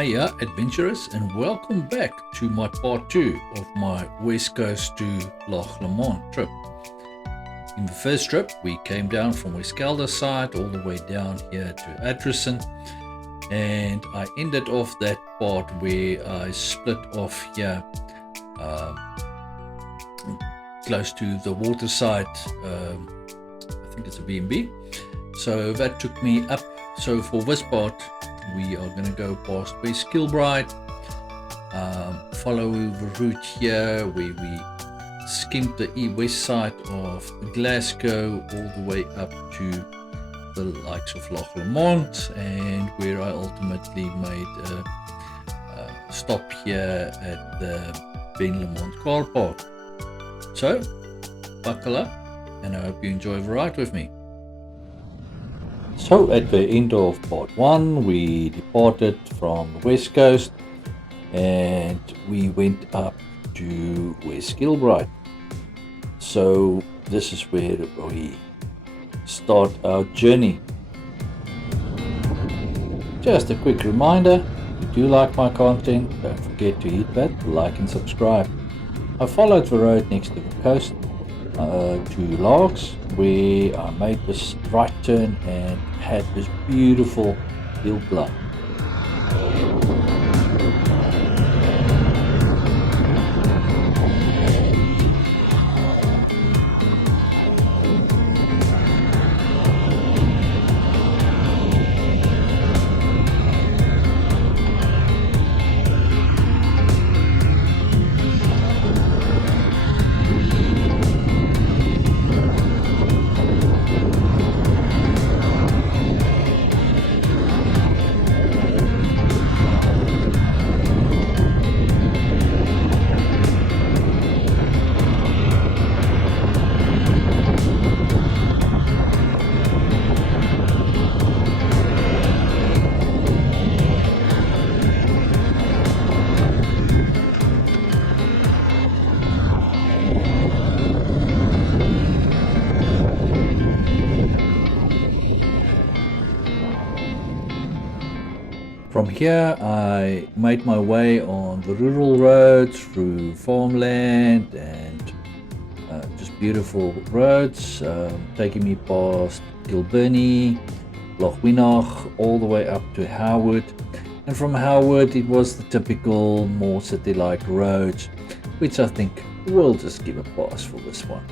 Hiya adventurers, and welcome back to my part 2 of my west coast to Loch Lomond trip. In the first trip we came down from West Calder side all the way down here to Atchison, and I ended off that part where I split off here close to the waterside. I think it's a B&B, so that took me up. So for this part we are going to go past West Kilbride, follow the route here where we skimmed the west side of Glasgow all the way up to the likes of Loch Lomond, and where I ultimately made a stop here at the Ben Lomond Car Park. So buckle up and I hope you enjoy the ride with me. So at the end of part 1 we departed from the west coast and we went up to West Kilbride. So this is where we start our journey. Just a quick reminder, if you do like my content, don't forget to hit that like and subscribe. I followed the road next to the coast to Largs, where I made this right turn and had this beautiful hillclimb. From here I made my way on the rural roads through farmland and just beautiful roads, taking me past Kilbirnie, Loch Lomond, all the way up to Howard, and from Howard it was the typical more city-like roads, which I think we'll just give a pass for this one.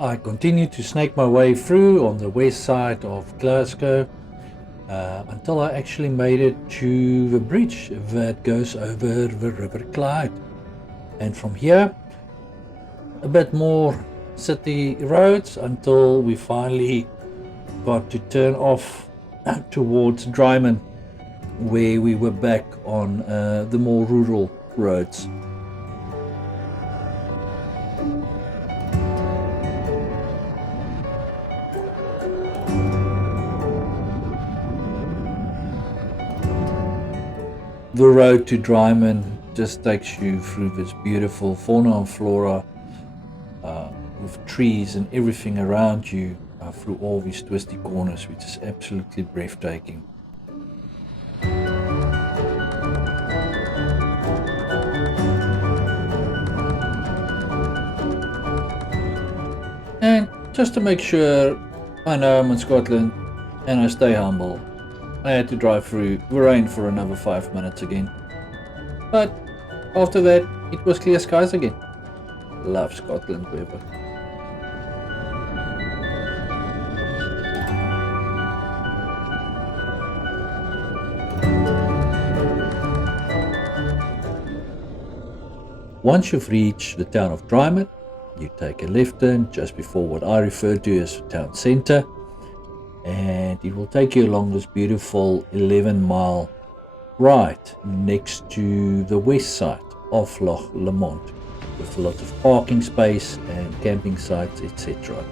I continued to snake my way through on the west side of Glasgow until I actually made it to the bridge that goes over the River Clyde. And from here, a bit more city roads until we finally got to turn off towards Dryman, where we were back on the more rural roads. The road to Dryman just takes you through this beautiful fauna and flora with trees and everything around you through all these twisty corners, which is absolutely breathtaking. And just to make sure I know I'm in Scotland and I stay humble, I had to drive through the rain for another 5 minutes again. But after that, it was clear skies again. Love Scotland weather. Once you've reached the town of Dryman, you take a left turn just before what I refer to as the town centre, and it will take you along this beautiful 11-mile ride next to the west side of Loch Lomond, with a lot of parking space and camping sites, etc.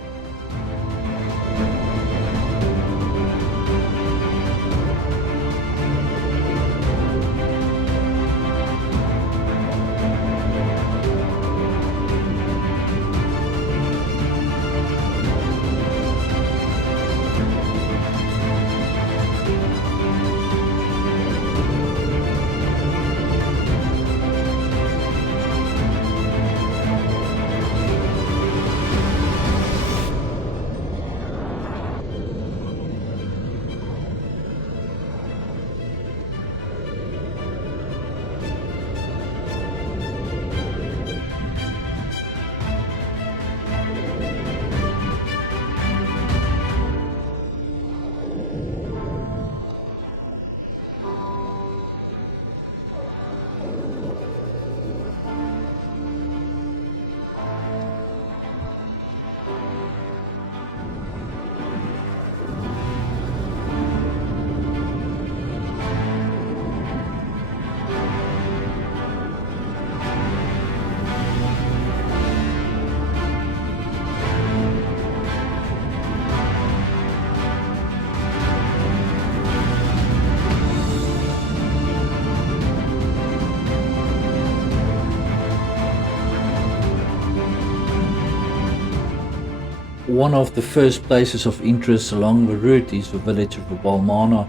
One of the first places of interest along the route is the village of Balmana.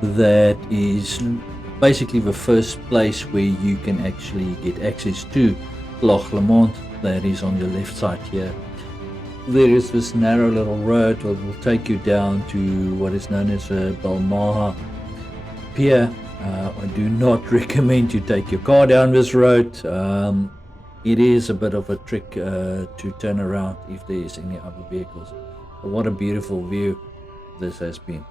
That is basically the first place where you can actually get access to Loch Lomond. That is on your left side here. There is this narrow little road that will take you down to what is known as a Balmaha Pier. I do not recommend you take your car down this road. It is a bit of a trick to turn around if there is any other vehicles. But what a beautiful view this has been.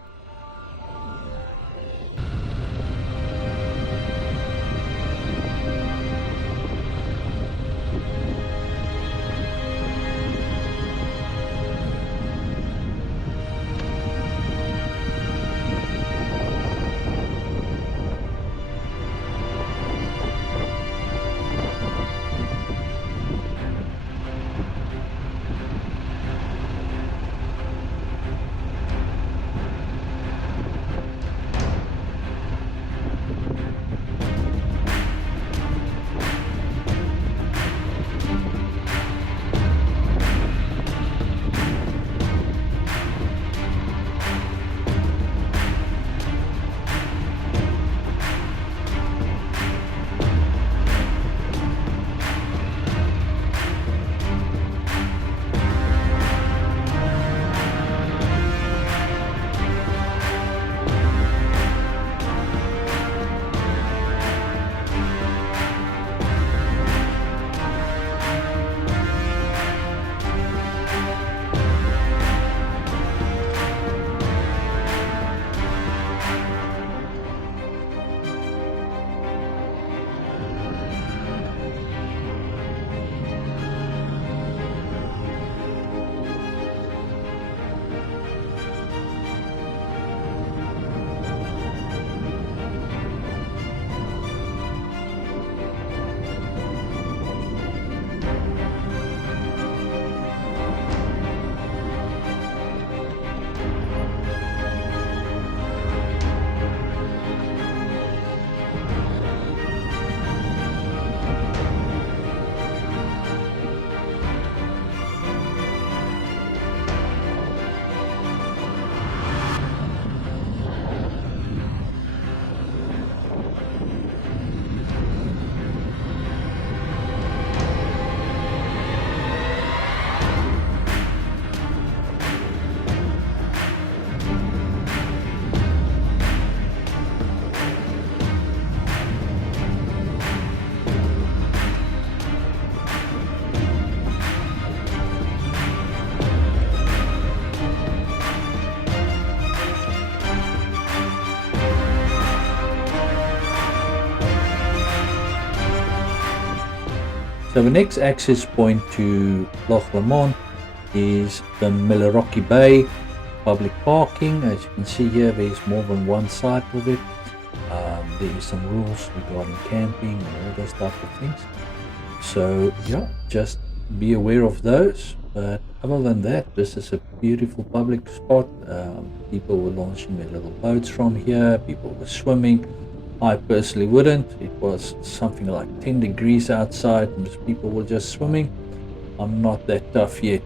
So the next access point to Loch Lomond is the Milarrochy Bay public parking. As you can see here, there is more than one side of it. There is some rules regarding camping and all those type of things. So yeah, just be aware of those. But other than that, this is a beautiful public spot. People were launching their little boats from here. People were swimming. I personally wouldn't. It was something like 10 degrees outside and people were just swimming. I'm not that tough yet.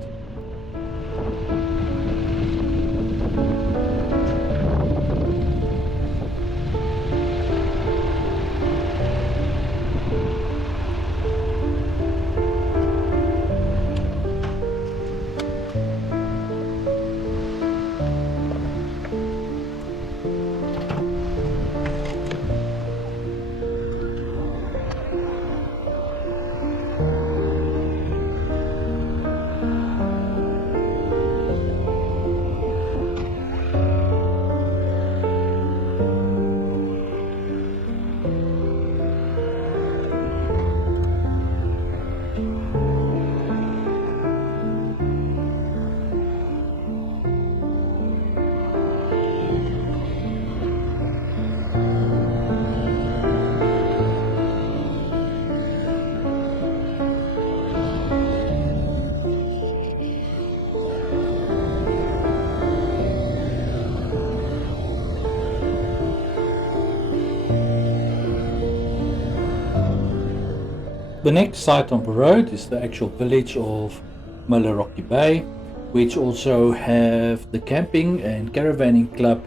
The next site on the road is the actual village of Milarrochy Bay. which also have the camping and caravanning club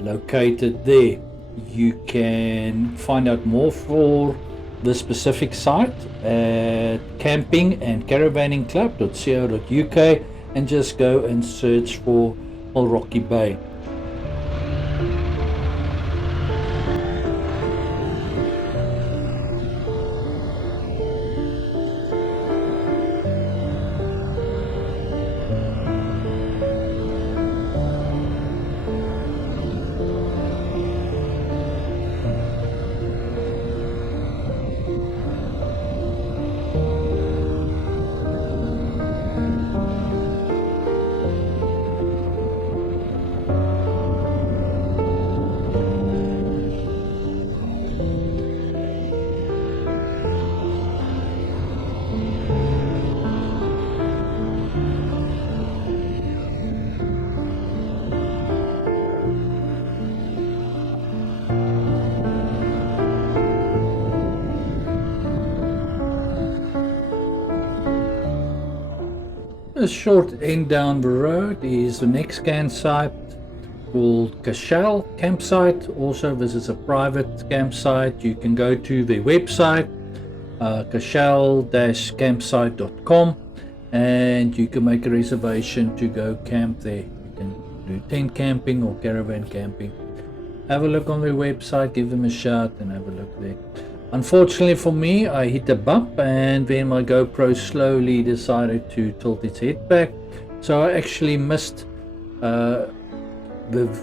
located there. You can find out more for the specific site at campingandcaravanningclub.co.uk and just go and search for Milarrochy Bay. A short end down the road is the next campsite called Cashel Campsite. Also, this is a private campsite. You can go to their website, cashel-campsite.com, and you can make a reservation to go camp there. You can do tent camping or caravan camping. Have a look on their website, give them a shout, and have a look there. Unfortunately for me, I hit a bump and then my GoPro slowly decided to tilt its head back. So I actually missed the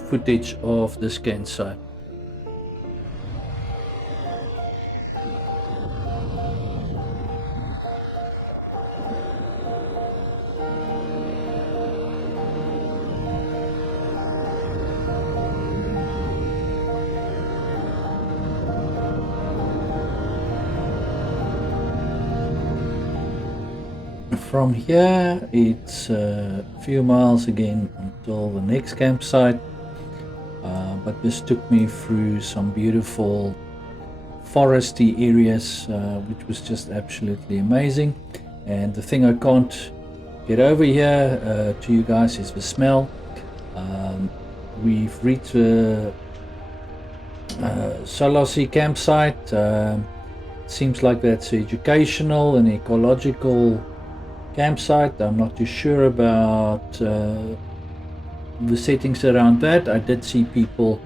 footage of this campsite. From here it's a few miles again until the next campsite, but this took me through some beautiful foresty areas, which was just absolutely amazing. And the thing I can't get over here to you guys is the smell. We've reached the Milarrochy campsite. Seems like that's educational and ecological campsite. I'm not too sure about the settings around that. I did see people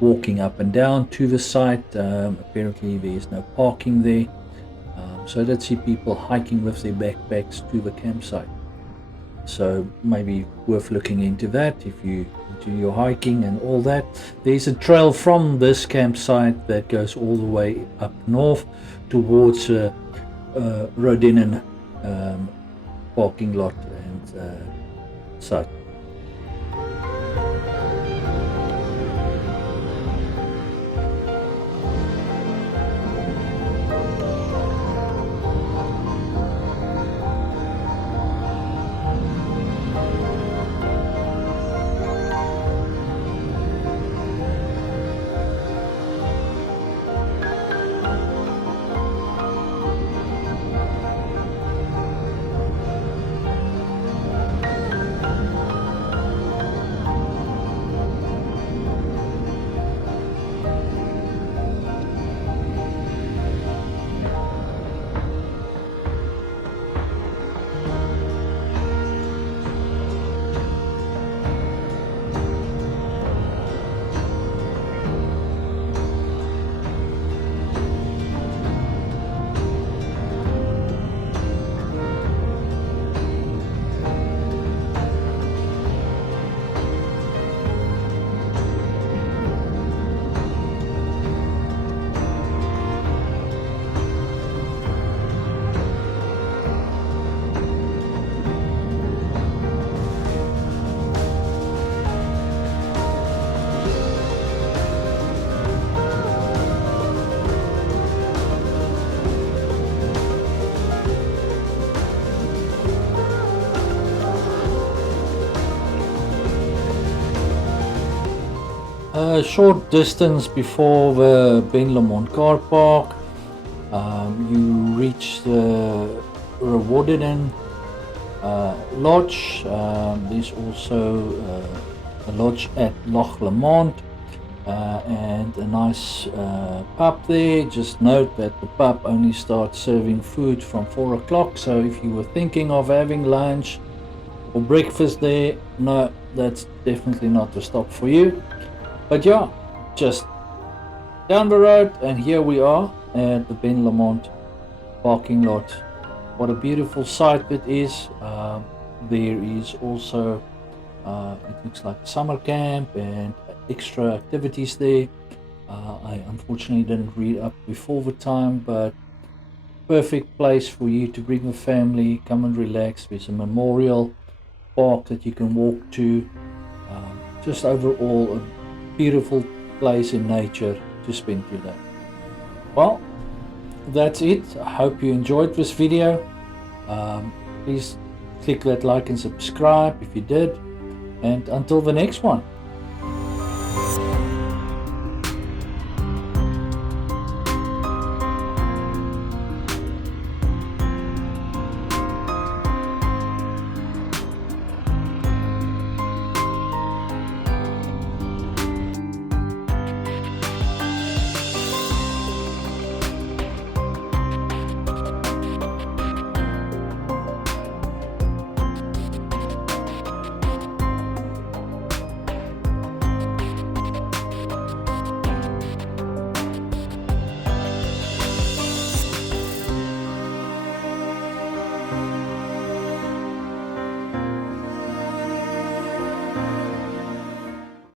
walking up and down to the site. Apparently there is no parking there, so I did see people hiking with their backpacks to the campsite, so maybe worth looking into that if you do your hiking and all that. There's a trail from this campsite that goes all the way up north towards Rodinan parking lot and site. A short distance before the Ben Lomond Car Park, you reach the Rodinan lodge. There's also a lodge at Loch Lomond. And a nice pub there. Just note that the pub only starts serving food from 4 o'clock, so if you were thinking of having lunch or breakfast there, no, that's definitely not the stop for you. But yeah, just down the road, and here we are at the Ben Lomond parking lot. What a beautiful sight it is. There is also it looks like a summer camp and extra activities there. I unfortunately didn't read up before the time, but perfect place for you to bring a family, come and relax. There's a memorial park that you can walk to. Just overall a beautiful place in nature to spend your day. Well, that's it. I hope you enjoyed this video. Please click that like and subscribe if you did. And until the next one.